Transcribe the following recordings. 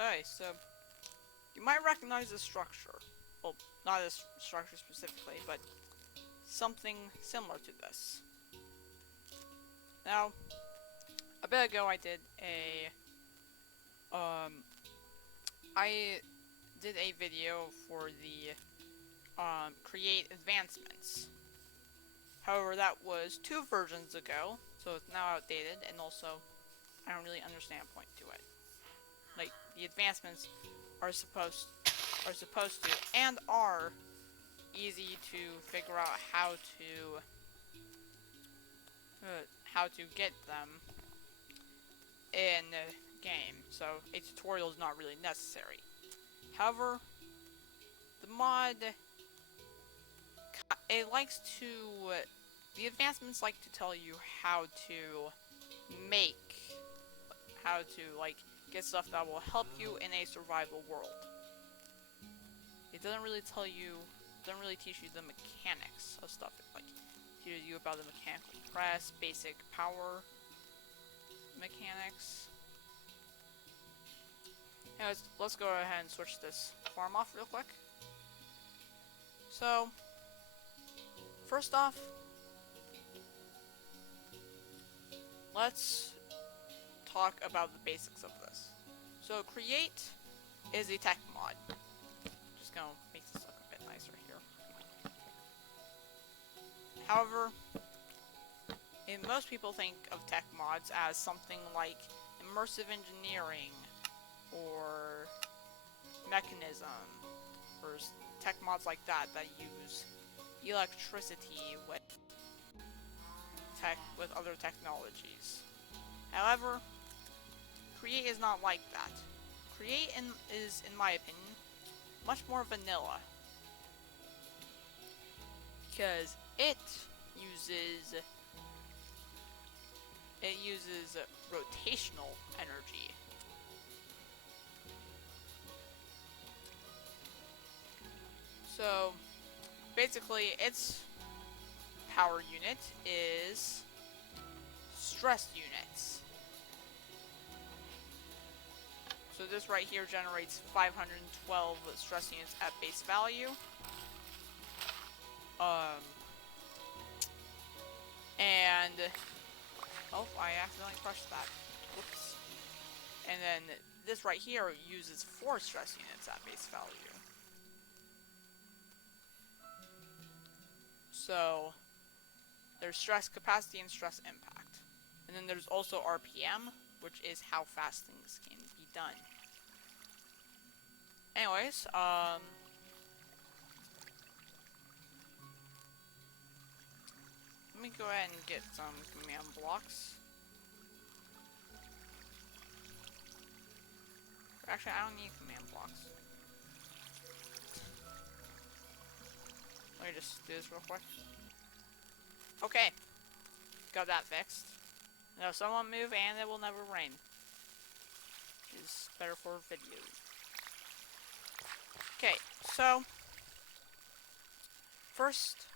Okay, so you might recognize this structure. Well, not this structure specifically, but something similar to this. Now, a bit ago I did a video for the create advancements. However, that was 2 versions ago, so it's now outdated, and also I don't really understand a point to it. Like, the advancements are supposed to and are easy to figure out how to get them in the game, so a tutorial is not really necessary. However, the mod, the advancements like to tell you how to get stuff that will help you in a survival world. It doesn't really teach you the mechanics of stuff. It teaches you about the mechanical press, basic power mechanics. Anyways, let's go ahead and switch this farm off real quick. So, first off, let's talk about the basics of this. So, create is a tech mod. Just gonna make this look a bit nicer here. However, most people think of tech mods as something like immersive engineering or mechanism or tech mods like that use electricity with other technologies. However, Create is not like that. Create is, in my opinion, much more vanilla, because it uses rotational energy. So basically, its power unit is stress units. So this right here generates 512 stress units at base value. And oh, I accidentally crushed that. Whoops. And then this right here uses 4 stress units at base value. So there's stress capacity and stress impact. And then there's also RPM, which is how fast things can be done. Anyways, let me go ahead and get some command blocks. Actually, I don't need command blocks. Let me just do this real quick. Okay, got that fixed. Now someone move and it will never rain. Which is better for videos. Okay, so first,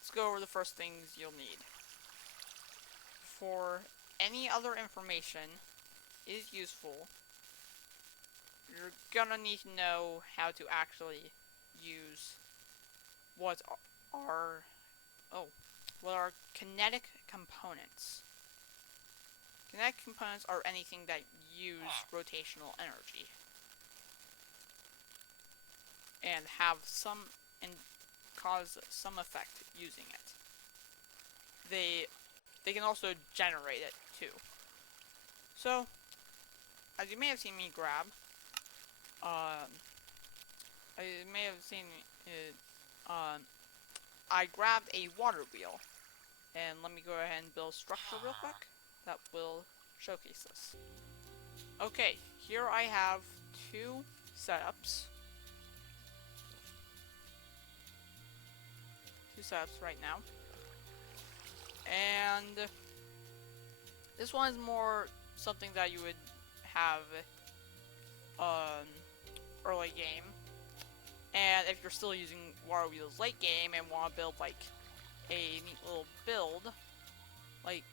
let's go over the first things you'll need. For any other information is useful, you're gonna need to know how to actually use what are kinetic components. Kinetic components are anything that use rotational energy and cause some effect using it. They can also generate it too. So, as you may have seen me grab, I grabbed a water wheel, and let me go ahead and build a structure real quick that will showcase this. Okay, here I have 2 setups. 2 setups right now. And this one is more something that you would have early game. And if you're still using water wheels late game and want to build like a neat little build, like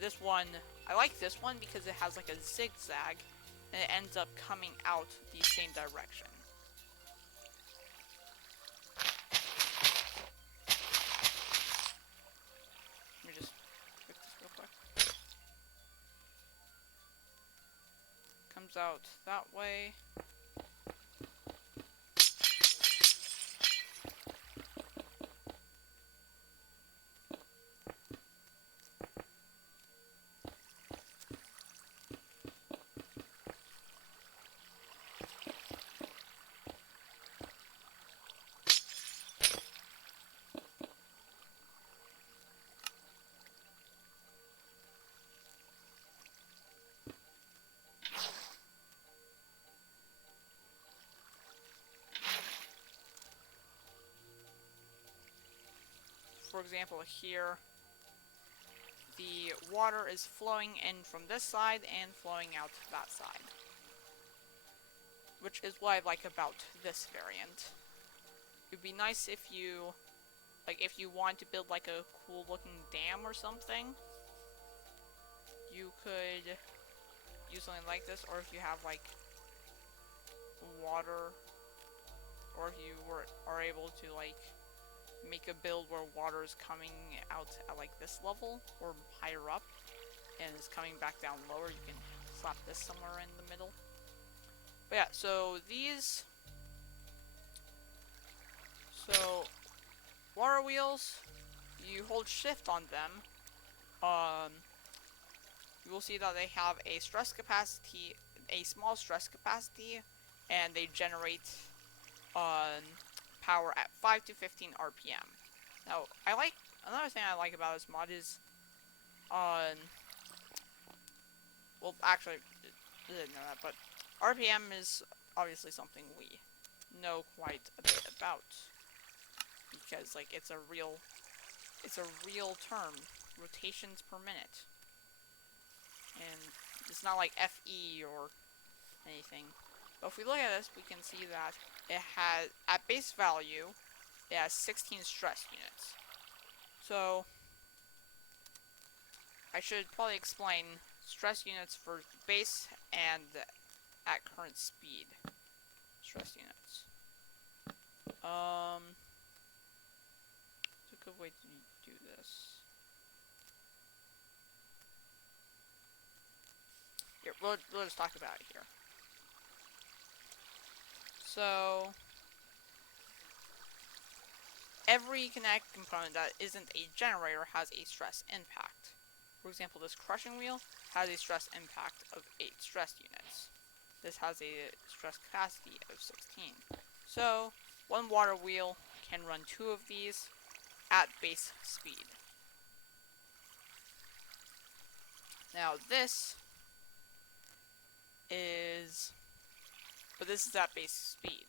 this one, I like this one because it has like a zigzag and it ends up coming out the same direction. Let me just fix this real quick. Comes out that way. For example, here, the water is flowing in from this side and flowing out that side. Which is what I like about this variant. It'd be nice if you, like, if you want to build like a cool looking dam or something, you could use something like this, or if you have like water, or if you are able to like make a build where water is coming out at like this level or higher up and is coming back down lower, you can slap this somewhere in the middle. But yeah, so these, so water wheels, you hold shift on them, you will see that they have a stress capacity, a small stress capacity, and they generate power at 5 to 15 RPM. Now, another thing I like about this mod is, well, actually, I didn't know that, but RPM is obviously something we know quite a bit about, because, like, it's a real term, rotations per minute, and it's not like FE or anything. But if we look at this, we can see that it has, at base value, it has 16 stress units. So, I should probably explain stress units for base and at current speed stress units. It's a good way to do this. Here, we'll just talk about it here. So, every kinetic component that isn't a generator has a stress impact. For example, this crushing wheel has a stress impact of 8 stress units. This has a stress capacity of 16. So, one water wheel can run 2 of these at base speed. Now this is at base speed.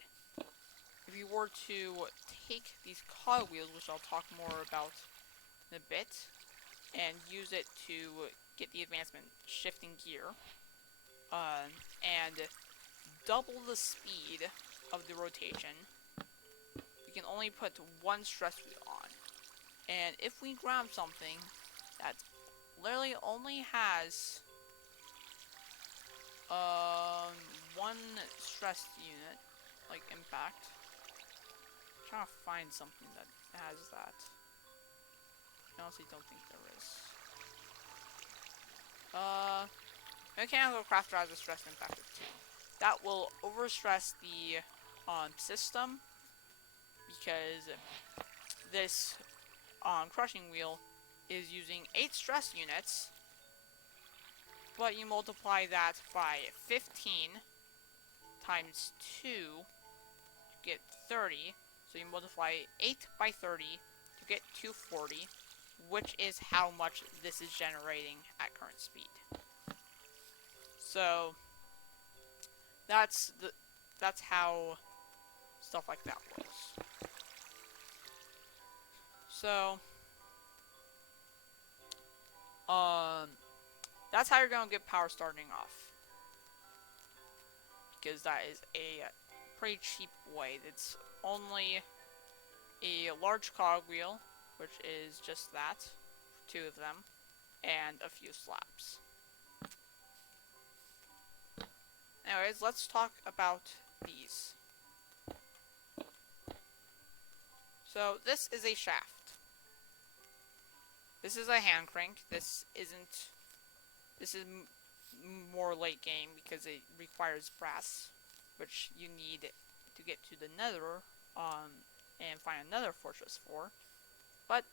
If you were to take these cog wheels, which I'll talk more about in a bit, and use it to get the advancement shifting gear, and double the speed of the rotation, you can only put 1 stress wheel on. And if we grab something that literally only has 1 stress unit, like impact, I'm trying to find something that has that. I honestly don't think there is. Mechanical crafter has a stress impact of 2. That will overstress the system, because this crushing wheel is using 8 stress units, but you multiply that by 15 times 2 to get 30, so you multiply 8 by 30 to get 240, which is how much this is generating at current speed. So that's how stuff like that works. So that's how you're gonna get power starting off, because that is a pretty cheap way. It's only a large cog wheel, which is just that, 2 of them, and a few slabs. Anyways, let's talk about these. So, this is a shaft. This is a hand crank. This isn't... This is more late game because it requires brass, which you need to get to the nether, and find another fortress for. But,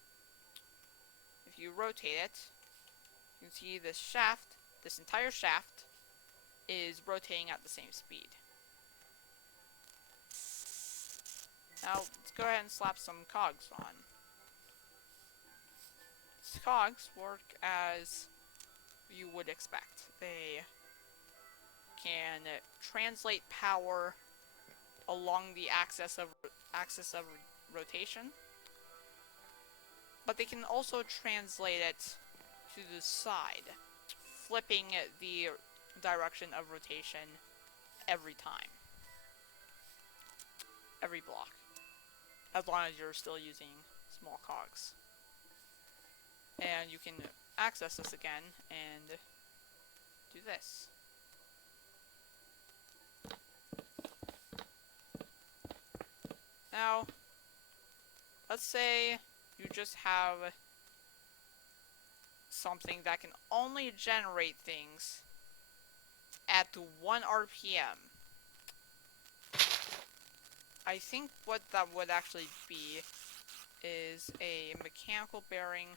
if you rotate it, you can see this shaft, this entire shaft, is rotating at the same speed. Now, let's go ahead and slap some cogs on. These cogs work as you would expect. They can translate power along the axis of rotation, but they can also translate it to the side, flipping the direction of rotation every time, every block, as long as you're still using small cogs. And you can access this again and do this. Now, let's say you just have something that can only generate things at 1 RPM. I think what that would actually be is a mechanical bearing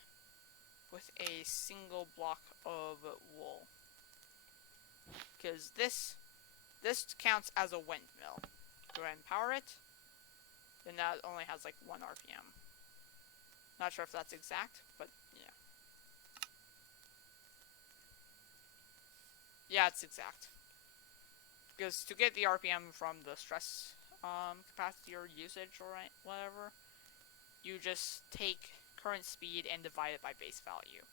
with a single block of wool. Because this counts as a windmill. Go ahead and power it. Then that only has like 1 RPM. Not sure if that's exact, but yeah. Yeah, it's exact. Because to get the RPM from the stress capacity or usage or whatever, you just take current speed and divide it by base value.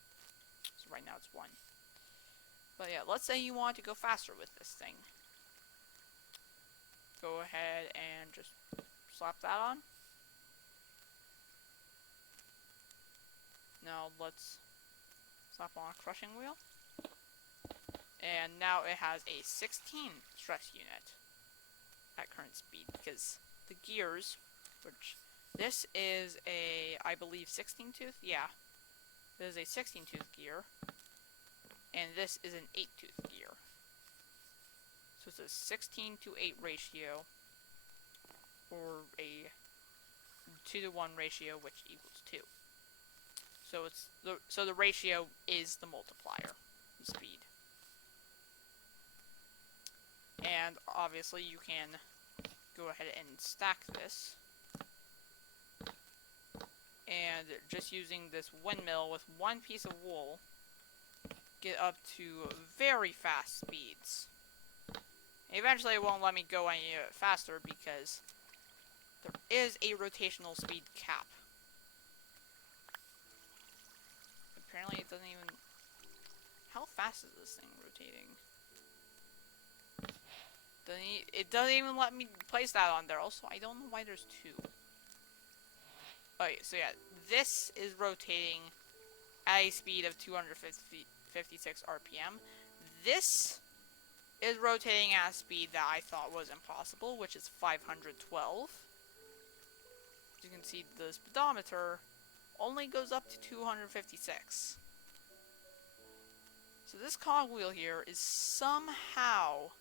So right now it's 1. But yeah, let's say you want to go faster with this thing. Go ahead and just slap that on. Now let's slap on a crushing wheel. And now it has a 16 stress unit at current speed, because the gears, which this is a, I believe, 16 tooth? Yeah. This is a 16 tooth gear. And this is an 8 tooth gear. So it's a 16 to 8 ratio, or a 2 to 1 ratio, which equals 2. So the ratio is the multiplier, the speed. And obviously you can go ahead and stack this. And just using this windmill with 1 piece of wool, get up to very fast speeds. Eventually it won't let me go any faster because there is a rotational speed cap. Apparently it doesn't even... How fast is this thing rotating? It doesn't even let me place that on there. Also, I don't know why there's 2. Okay, so yeah, this is rotating at a speed of 256 RPM. This is rotating at a speed that I thought was impossible, which is 512. As you can see, the speedometer only goes up to 256. So this cogwheel here is somehow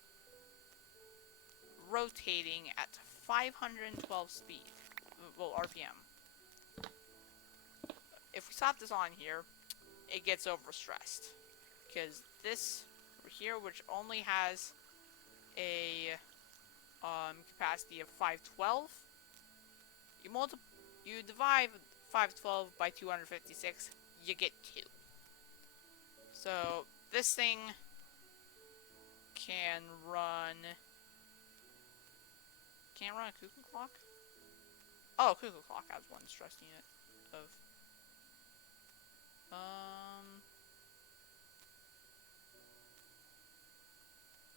rotating at 512 speed, well, RPM. If we stop this on here, it gets overstressed, because this over here, which only has a capacity of 512, you divide 512 by 256, you get 2. So this thing can run a cuckoo clock? Oh, cuckoo clock has 1 stress unit of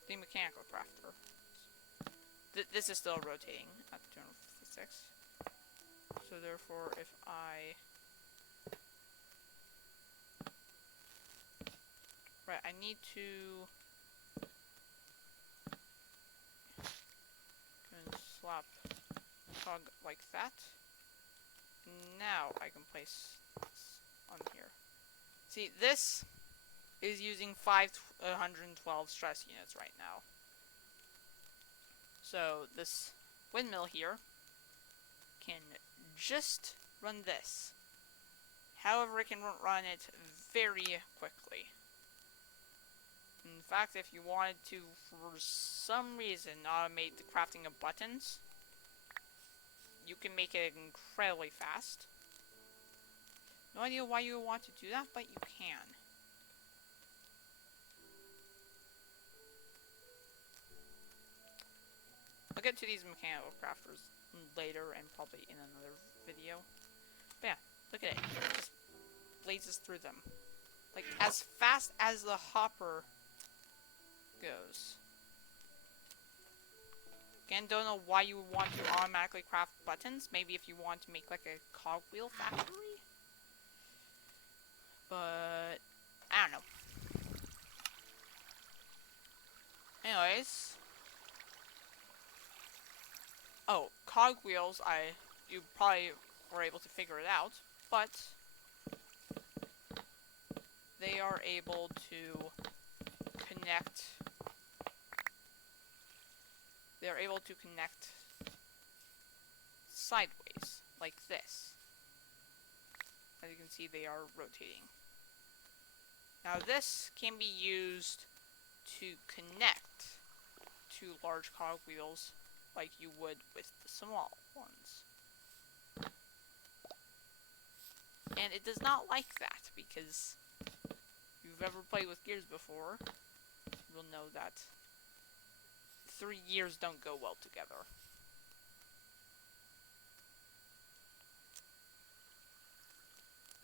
the mechanical crafter. This is still rotating at 256. So therefore, if I... Right, I need to cog like that. Now I can place this on here. See, this is using 512 stress units right now. So this windmill here can just run this. However, it can run it very quickly. In fact, if you wanted to, for some reason, automate the crafting of buttons, you can make it incredibly fast. No idea why you would want to do that, but you can. I'll get to these mechanical crafters later and probably in another video. But yeah, look at it. It just blazes through them. Like, as fast as the hopper goes. Again, don't know why you would want to automatically craft buttons. Maybe if you want to make like a cogwheel factory. But I don't know. Anyways. Oh, cogwheels, you probably were able to figure it out, but they are able to connect. They're able to connect sideways, like this. As you can see, they are rotating. Now this can be used to connect two large cogwheels like you would with the small ones. And it does not like that, because if you've ever played with gears before, you'll know that 3 gears don't go well together.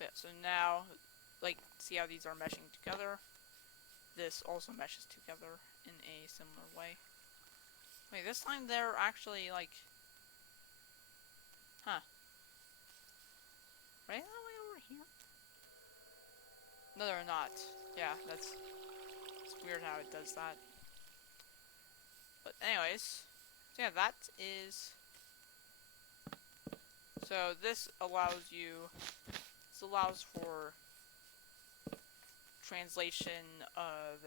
Yeah, so now, like, see how these are meshing together? This also meshes together in a similar way. Wait, this time they're actually, like... Huh. Right that way over here? No, they're not. Yeah, it's weird how it does that. But anyways, so yeah, that is... So this allows for translation of...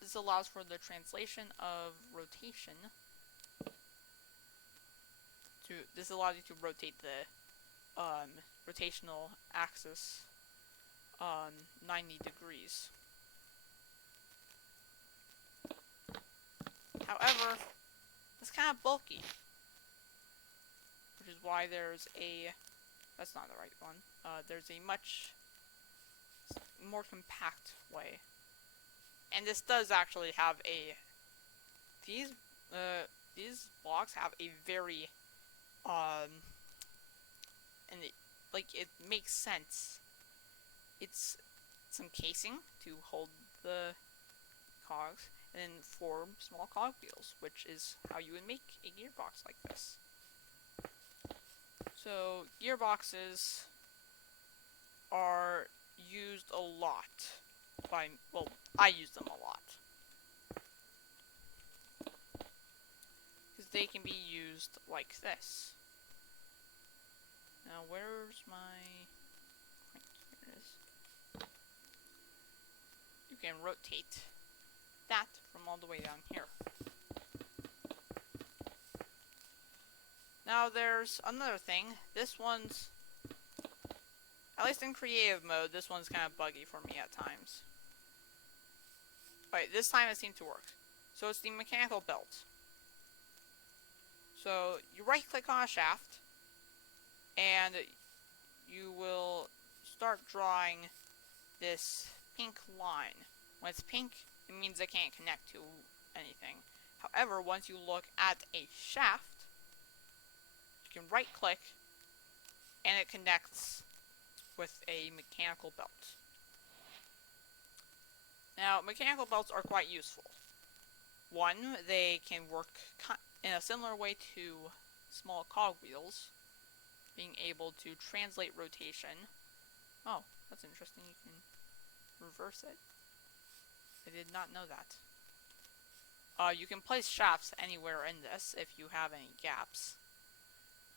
This allows for the translation of rotation. This allows you to rotate the rotational axis 90 degrees. However, it's kind of bulky, which is why there's a... That's not the right one. There's a much more compact way. And this does actually have a... These blocks have a very... and it makes sense. It's some casing to hold the cogs, and then form small cog wheels, which is how you would make a gearbox like this. So, gearboxes are used a lot by, well, I use them a lot. Because they can be used like this. Now, where's my... Here it is. You can rotate that from all the way down here. Now, there's another thing. This one's... At least in creative mode, this one's kind of buggy for me at times. Alright, this time it seemed to work. So it's the mechanical belt. So you right click on a shaft, and you will start drawing this pink line. When it's pink, it means it can't connect to anything. However, once you look at a shaft, you can right click, and it connects with a mechanical belt. Now, mechanical belts are quite useful. One, they can work in a similar way to small cogwheels, being able to translate rotation. Oh, that's interesting, you can reverse it. I did not know that. You can place shafts anywhere in this if you have any gaps.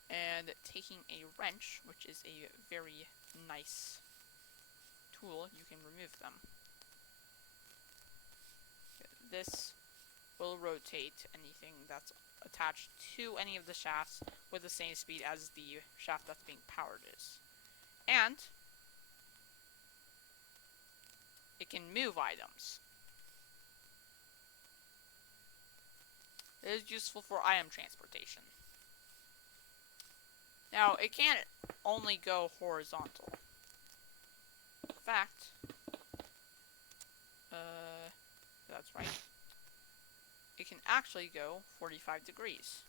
And taking a wrench, which is a very nice tool, you can remove them. This will rotate anything that's attached to any of the shafts with the same speed as the shaft that's being powered is. And it can move items. It is useful for item transportation. Now, it can't only go horizontal. In fact, that's right. It can actually go 45 degrees.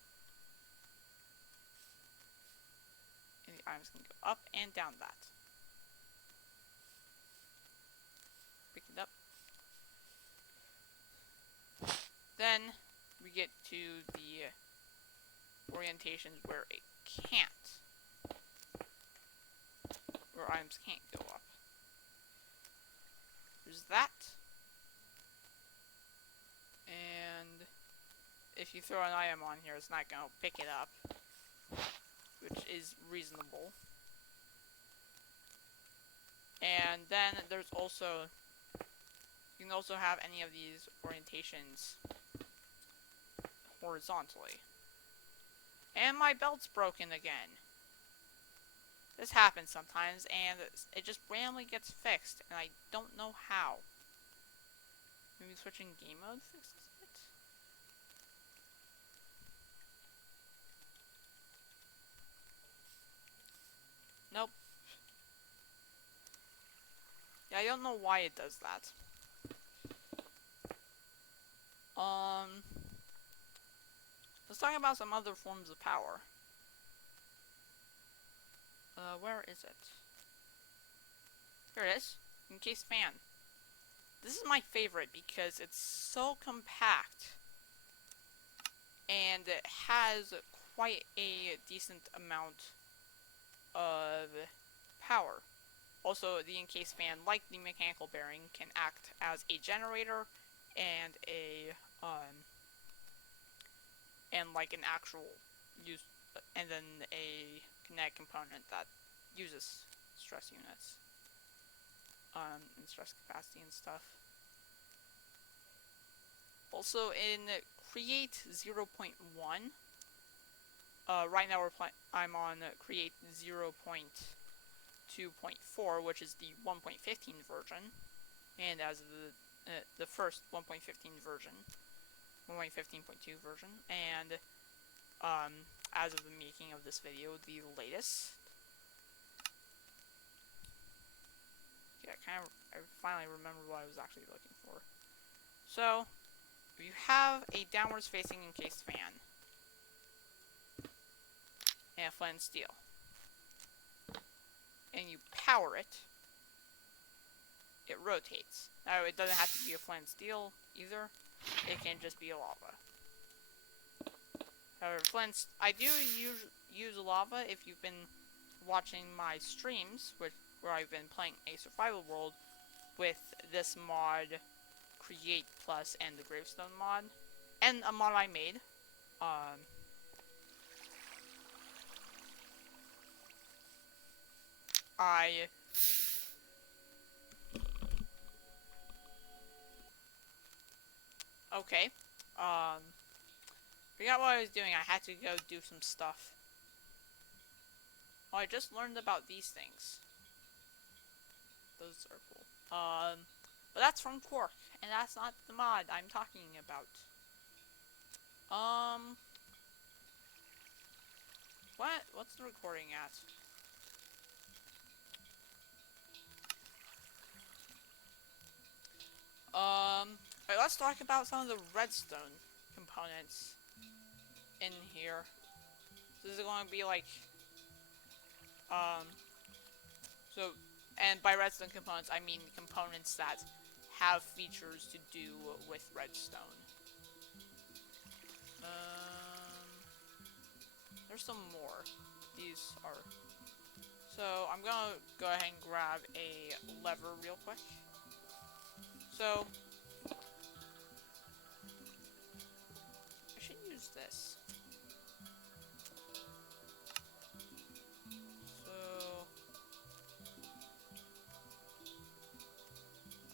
And the items can go up and down that. Pick it up. Then we get to the orientations where it can't. Where items can't go up. There's that. And if you throw an item on here, it's not going to pick it up, which is reasonable. And then there's also, you can also have any of these orientations horizontally. And my belt's broken again. This happens sometimes, and it just randomly gets fixed, and I don't know how. Maybe switching game mode fixes it? Nope. Yeah, I don't know why it does that. Let's talk about some other forms of power. Where is it? Here it is. Encased fan. This is my favorite because it's so compact. And it has quite a decent amount of power. Also, the encased fan, like the mechanical bearing, can act as a generator and like an actual use, and then a kinetic component that uses stress units, and stress capacity and stuff. Also, in Create 0.1, right now I'm on Create 0.2.4, which is the 1.15 version, and as the first 1.15 version, 1.15.2 version, and as of the making of this video, the latest. Yeah, I finally remember what I was actually looking for. So, if you have a downwards facing encased fan and a flint and steel, and you power it, it rotates. Now, it doesn't have to be a flint and steel either. It can just be a lava. However, flints, I do use lava if you've been watching my streams, where I've been playing a survival world with this mod, Create Plus, and the Gravestone mod, and a mod I made. Okay. Forgot what I was doing. I had to go do some stuff. Oh, I just learned about these things. Those are cool. But that's from Quark, and that's not the mod I'm talking about. What's the recording at? Alright, let's talk about some of the redstone components in here. This is going to be like, and by redstone components, I mean components that have features to do with redstone. There's some more. These are... So, I'm gonna go ahead and grab a lever real quick. So, this. So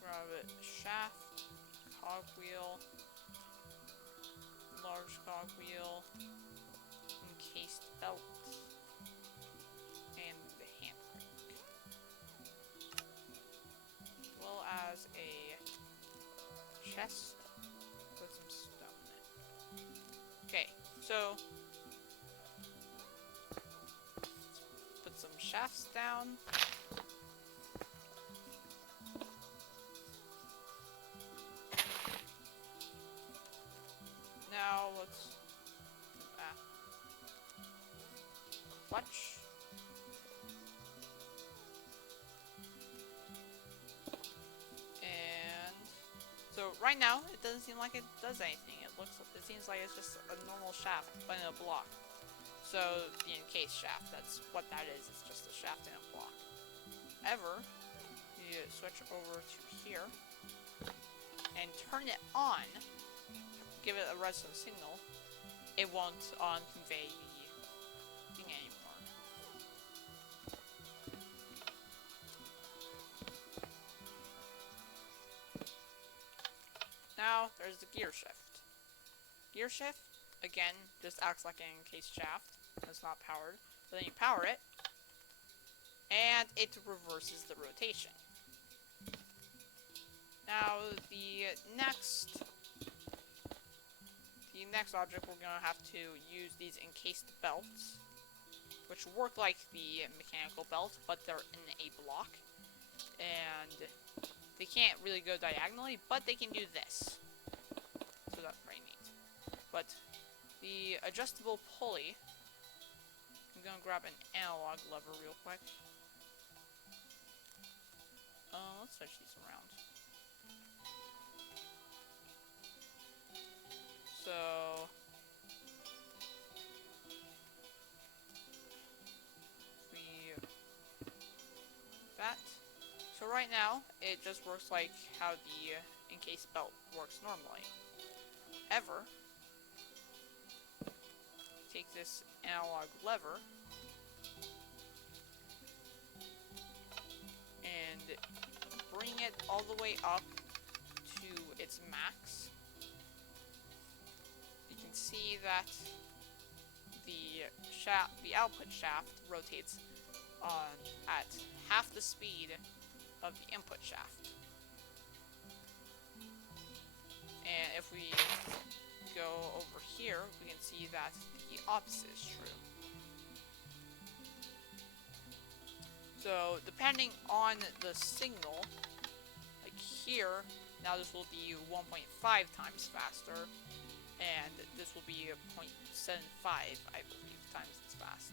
grab it, shaft, cogwheel, large cogwheel, encased belts, and the handbrake, as well as a chest with some stone in it. Okay, so put some shafts down. Now let's clutch. And so right now it doesn't seem like it does anything. It seems like it's just a normal shaft but in a block. So the encased shaft, that's what that is. It's just a shaft in a block. However, you switch over to here and turn it on. Give it a redstone signal. It won't convey the thing anymore. Now there's the gear shift. Gear shift, again, just acts like an encased shaft. It's not powered. But then you power it, and it reverses the rotation. Now the next object, we're gonna have to use these encased belts, which work like the mechanical belt, but they're in a block, and they can't really go diagonally, but they can do this. So that's pretty neat. But the adjustable pulley, I'm gonna grab an analog lever real quick. Let's switch these around. So that. So right now, it just works like how the encased belt works normally. However, take this analog lever and bring it all the way up to its max. You can see that the output shaft rotates at half the speed of the input shaft. And if we go over here, we can see that the opposite is true. So depending on the signal, like here, now this will be 1.5 times faster, and this will be 0.75, I believe, times as fast.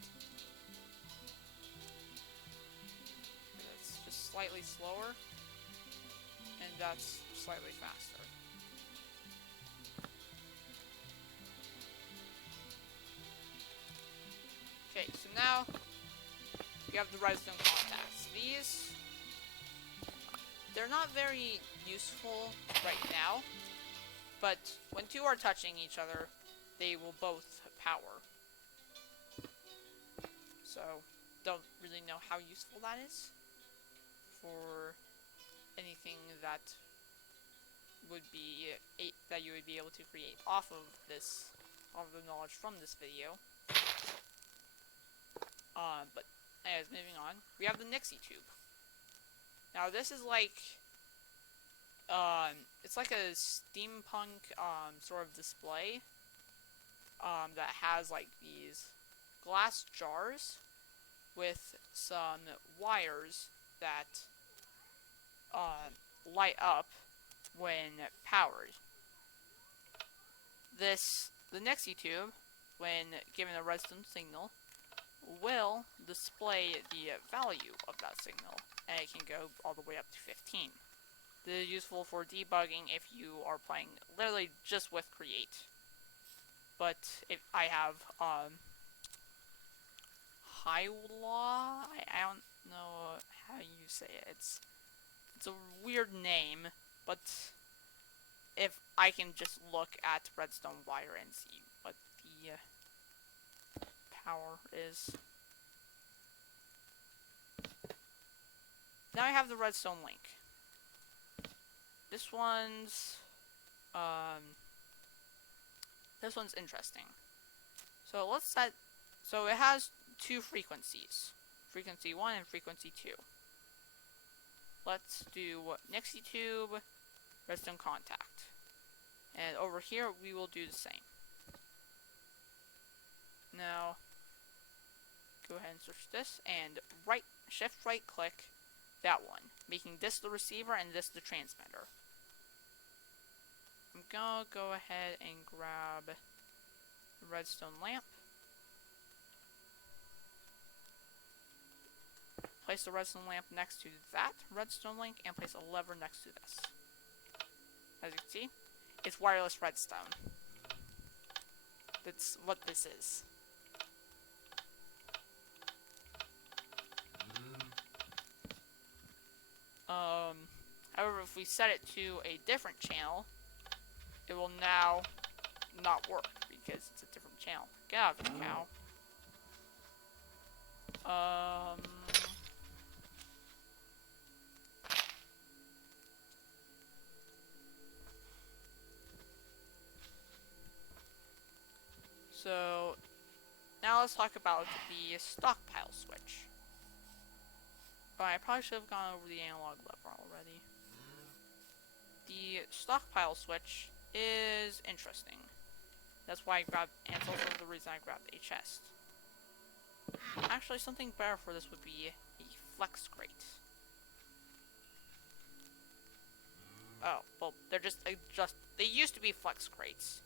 That's just slightly slower, and that's slightly faster. Okay, so now we have the Redstone Contacts. These, they're not very useful right now, but when two are touching each other, they will both power. So, don't really know how useful that is for anything that would be that you would be able to create off of the knowledge from this video. But anyways, moving on, we have the Nixie tube. Now this is like it's like a steampunk sort of display that has like these glass jars with some wires that light up when powered. The Nixie tube, when given a redstone signal, will display the value of that signal, and it can go all the way up to 15. This is useful for debugging if you are playing literally just with Create. But if I have High Law, I don't know how you say it. It's a weird name, but if I can just look at redstone wire and see what the power is. Now I have the redstone link. This one's interesting. So let's set. So it has two frequencies, frequency 1 and frequency 2. Let's do Nixie Tube, Redstone Contact, and over here we will do the same. Now go ahead and search this and shift right click that one, making this the receiver and this the transmitter. I'm gonna go ahead and grab the redstone lamp, place the redstone lamp next to that redstone link, and place a lever next to this. As you can see, it's wireless redstone. That's what this is. However, if we set it to a different channel, it will now not work because it's a different channel. Get out of here, cow. So, now let's talk about the Stockpile Switch. But I probably should have gone over the analog lever already. The Stockpile Switch is interesting. That's why I grabbed, and it's also the reason I grabbed a chest. Actually, something better for this would be a flex crate. Oh, well, they're they used to be flex crates.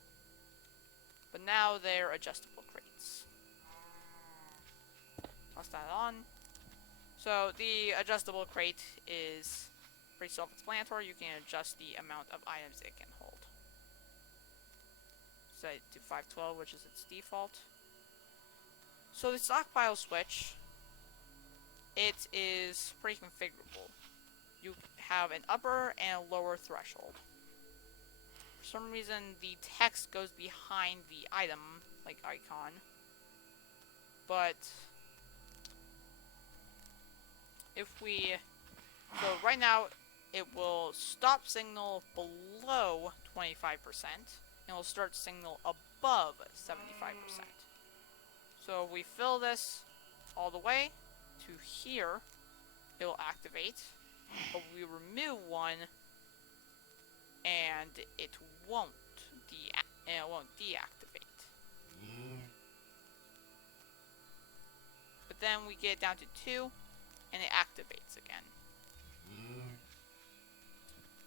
But now they're adjustable crates. Toss that on. So, the adjustable crate is pretty self-explanatory. You can adjust the amount of items it can hold. Set it to 512, which is its default. So, the Stockpile Switch, it is pretty configurable. You have an upper and a lower threshold. For some reason, the text goes behind the item, like icon. But so right now, it will stop signal below 25%, and will start signal above 75%. So if we fill this all the way to here, it will activate. But we remove one, and it won't deactivate. But then we get down to 2, and it activates again.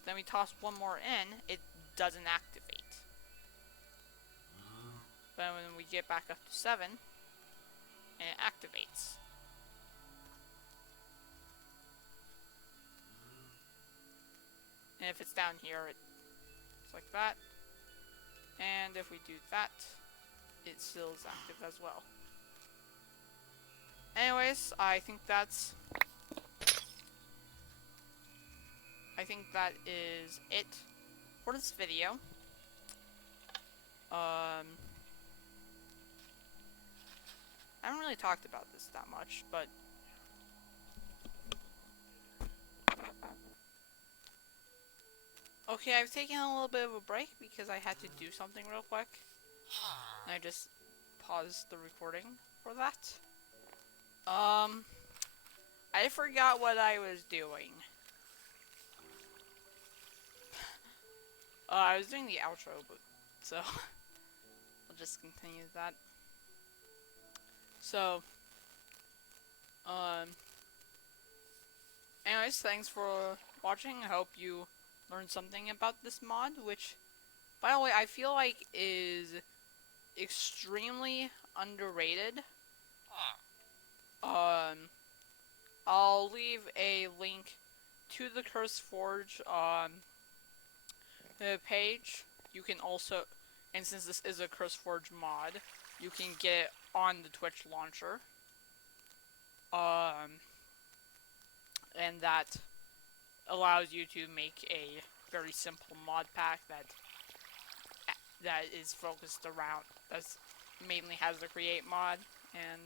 Then we toss one more in, it doesn't activate. But when we get back up to 7, and it activates. And if it's down here, it's like that. And if we do that, it still is active as well. Anyways, I think that is it for this video. I haven't really talked about this that much, but okay, I've taken a little bit of a break because I had to do something real quick. And I just paused the recording for that. I forgot what I was doing. I was doing the outro, but so I'll just continue that. So, anyways, thanks for watching. I hope you learned something about this mod, which, by the way, I feel like is extremely underrated. I'll leave a link to the CurseForge page. You can also, and since this is a CurseForge mod, you can get it on the Twitch launcher. And that allows you to make a very simple mod pack that is focused around mainly has the create mod, and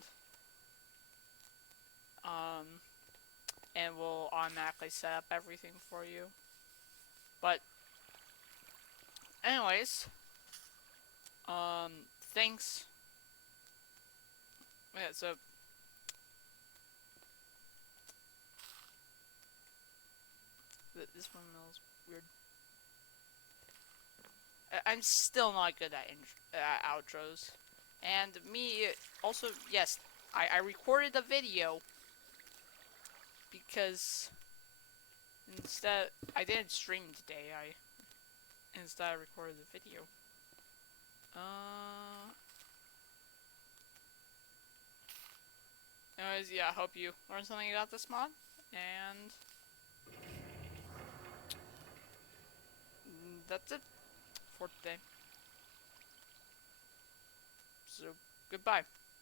um, and will automatically set up everything for you. But anyways, thanks. Yeah, so this one smells weird. I'm still not good at outros. And me, also, yes, I recorded a video because instead, I didn't stream today, instead I recorded the video. Anyways, yeah, I hope you learned something about this mod, and that's it for today. So, goodbye.